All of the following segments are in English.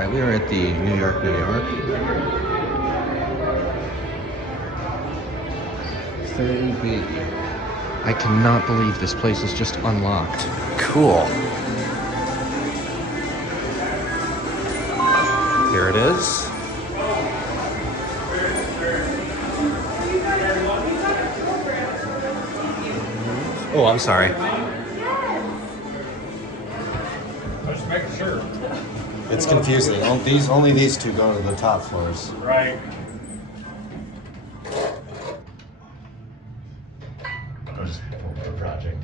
Alright, we are at the New York. Third B. I cannot believe this place is just unlocked. Cool. Here it is. Oh, I'm sorry. Just making sure. It's confusing. Only these two go to the top floors. Right. I'll just pull the project.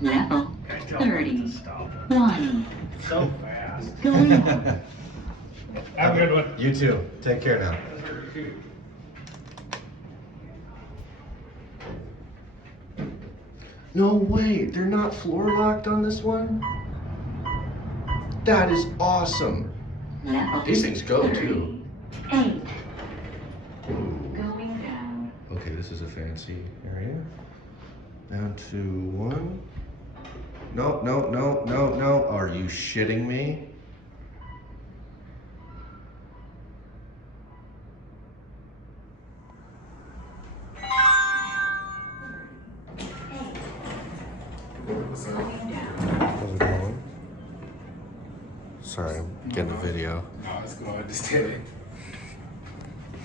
Level 31. So fast. Going on. Have a good one. You too. Take care now. No way, they're not floor locked on this one? That is awesome. Level These things go too. 8. Going down. Okay, this is a fancy area. Down to 1. No. Are you shitting me? How's it going? Sorry, I'm getting a video. No, it's going. Just kidding.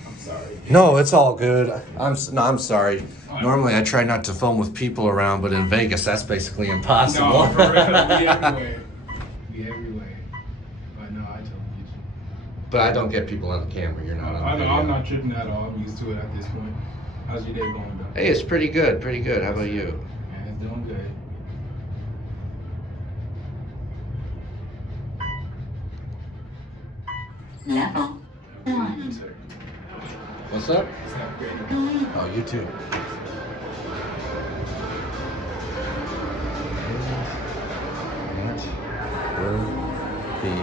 I'm sorry. No, it's all good. I'm sorry. Normally I try not to film with people around, but in Vegas that's basically impossible. No, for real. Be everywhere. Be everywhere. But no, I totally get you. But I don't get people on the camera. You're not on I know, video. I'm not tripping at all. I'm used to it at this point. How's your day going, though? Hey, it's pretty good. Pretty good. How about you? Man, it's doing good. Level 1. What's up? Going on. Oh, you too. That will be